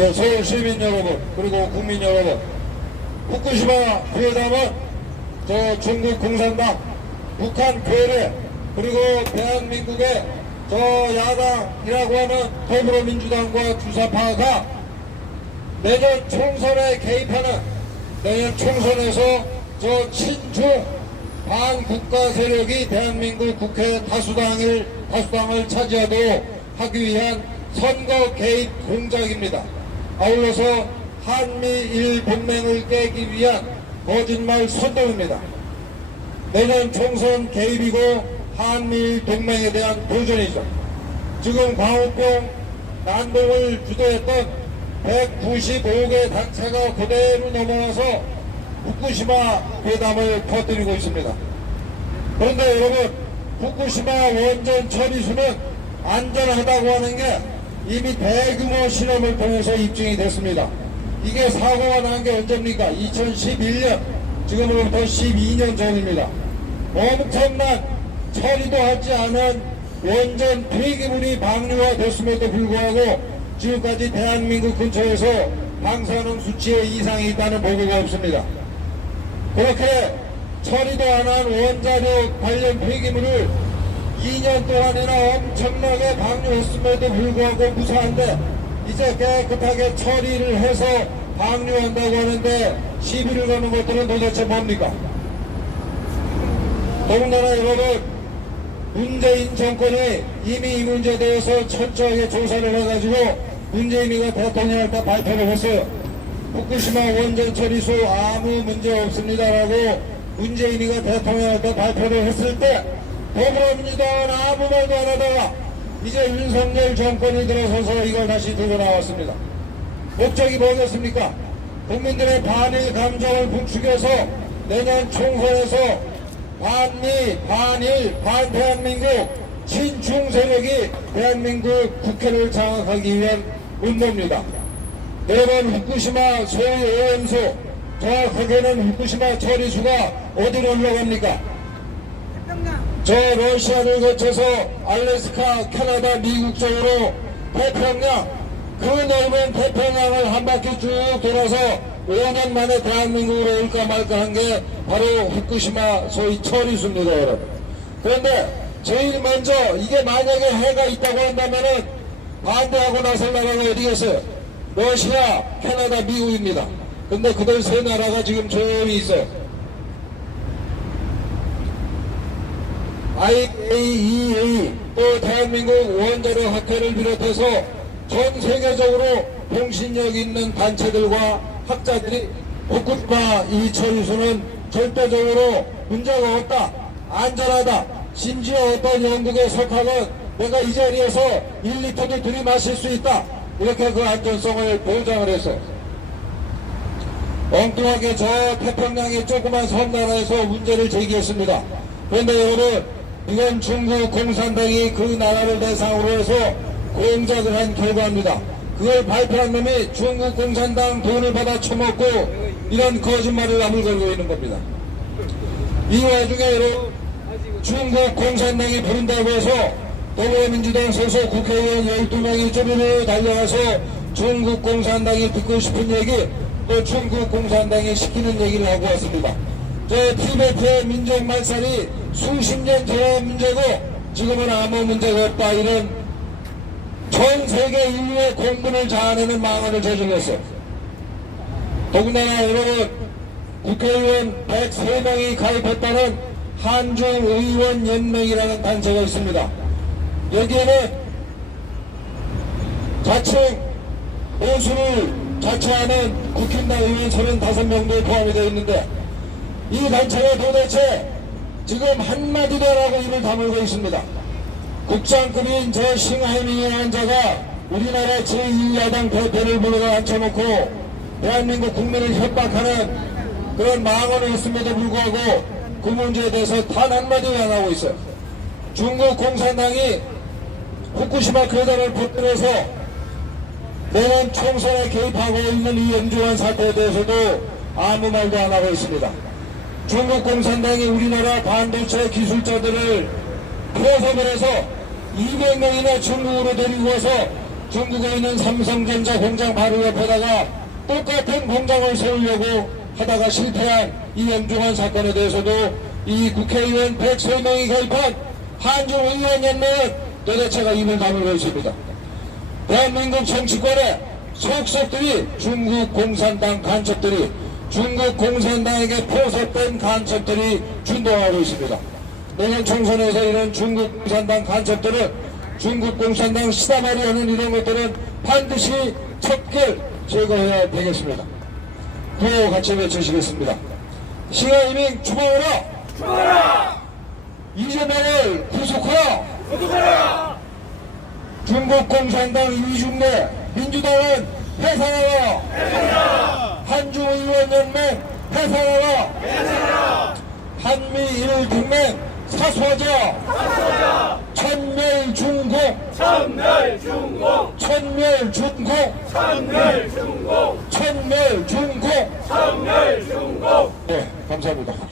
네, 서울 시민 여러분, 그리고 국민 여러분, 후쿠시마 회담은 저 중국 공산당, 북한 괴뢰, 그리고 대한민국의 저 야당이라고 하는 더불어민주당과 주사파가 내년 총선에 개입하는, 내년 총선에서 저 친중 반국가 세력이 대한민국 국회 다수당을 차지하도록 하기 위한 선거 개입 공작입니다. 아울러서 한미일 동맹을 깨기 위한 거짓말 선동입니다. 내년 총선 개입이고 한미일 동맹에 대한 도전이죠. 지금 광우병 난동을 주도했던 195개 단체가 그대로 넘어와서 후쿠시마 회담을 퍼뜨리고 있습니다. 그런데 여러분, 후쿠시마 원전 처리수는 안전하다고 하는 게 이미 대규모 실험을 통해서 입증이 됐습니다. 이게 사고가 난 게 언제입니까? 2011년, 지금으로부터 12년 전입니다. 엄청난 처리도 하지 않은 원전 폐기물이 방류가 됐음에도 불구하고 지금까지 대한민국 근처에서 방사능 수치에 이상이 있다는 보고가 없습니다. 그렇게 처리도 안 한 원자력 관련 폐기물을 2년 동안이나 엄청나게 방류했음에도 불구하고 무사한데 이제 깨끗하게 처리를 해서 방류한다고 하는데 시비를 거는 것들은 도대체 뭡니까? 더군다나 여러분, 문재인 정권이 이미 이 문제에 대해서 철저하게 조사를 해가지고 문재인이가 대통령할 때 발표를 했어요. 후쿠시마 원전 처리수 아무 문제 없습니다라고 문재인이가 대통령할 때 발표를 했을 때 더불어민주당은 아무 말도 안 하다가 이제 윤석열 정권이 들어서서 이걸 다시 들고 나왔습니다. 목적이 뭐겠습니까? 국민들의 반일 감정을 부추겨서 내년 총선에서 반미, 반일, 반대한민국 친중 세력이 대한민국 국회를 장악하기 위한 음모입니다. 여러분, 후쿠시마 소유 오염수, 정확하게는 후쿠시마 처리수가 어디로 흘러갑니까? 저 러시아를 거쳐서 알래스카, 캐나다, 미국 쪽으로 태평양, 그 넓은 태평양을 한 바퀴 쭉 돌아서 5년 만에 대한민국으로 올까 말까 한 게 바로 후쿠시마 소위 처리수입니다, 여러분. 그런데 제일 먼저 이게 만약에 해가 있다고 한다면은 반대하고 나설 나라가 어디겠어요? 러시아, 캐나다, 미국입니다. 근데 그들 세 나라가 지금 조용히 있어요. IAEA, 또 대한민국 원자력 학회를 비롯해서 전 세계적으로 공신력 있는 단체들과 학자들이 후쿠시마 이 처리수는 절대적으로 문제가 없다, 안전하다, 심지어 어떤 영국의 석학은 내가 이 자리에서 1리터도 들이마실 수 있다, 이렇게 그 안전성을 보장을 했어요. 엉뚱하게 저 태평양의 조그만 섬나라에서 문제를 제기했습니다. 그런데 여러분, 이건 중국 공산당이 그 나라를 대상으로 해서 공작을 한 결과입니다. 그걸 발표한 놈이 중국 공산당 돈을 받아 처먹고 이런 거짓말을 나불거리고 있는 겁니다. 이 와중에 여러분, 중국 공산당이 부른다고 해서 더불어민주당 소속 국회의원 12명이 쪼르르 달려가서 중국 공산당이 듣고 싶은 얘기, 또 중국 공산당이 시키는 얘기를 하고 왔습니다. 저 티베트의 민족 말살이 수십 년 전의 문제고 지금은 아무 문제가 없다, 이런 전 세계 인류의 공분을 자아내는 망언을 저질렀어요. 더군다나 여러분, 국회의원 103명이 가입했다는 한중의원연맹이라는 단체가 있습니다. 여기에는 자칭 보수를 자처하는 국힘당 의원 35명도 포함이 되어 있는데 이 단체가 도대체 지금 한마디도 하라고 입을 다물고 있습니다. 국장급인 저 싱하이밍이라는 자가 우리나라 제2야당 대표를 불러다 앉혀놓고 대한민국 국민을 협박하는 그런 망언을 했음에도 불구하고 그 문제에 대해서 단 한마디도 안 하고 있어요. 중국 공산당이 후쿠시마 괴담을 퍼뜨려서 내년 총선에 개입하고 있는 이 엄중한 사태에 대해서도 아무 말도 안 하고 있습니다. 중국 공산당이 우리나라 반도체 기술자들을 포섭을 해서 200명이나 중국으로 데리고 와서 중국에 있는 삼성전자 공장 바로 옆에다가 똑같은 공장을 세우려고 하다가 실패한 이 영중한 사건에 대해서도 이 국회의원 103명이 가입한 한중의원연맹은 도대체가 입을 다물고 있습니다. 대한민국 정치권의 속속들이 중국 공산당 간첩들이 중국 공산당에게 포섭된 간첩들이 준동하고 있습니다. 내년 총선에서 이런 중국 공산당 간첩들은 중국 공산당 시다말이 하는 이런 것들은 반드시 첩길 제거해야 되겠습니다. 구호 같이 외치시겠습니다. 시가이밍 추방하라! 추방하라! 이재명을 구속하라! 구속하라! 중국 공산당 이중대 민주당은 해산하라! 해산하라! 한중의원연맹 해산하라! 해산하라! 한미일동맹 사수하자! 사수하자! 천멸중공! 천멸중공! 천멸중공! 천멸중공! 천멸중공! 천멸중공! 네, 감사합니다.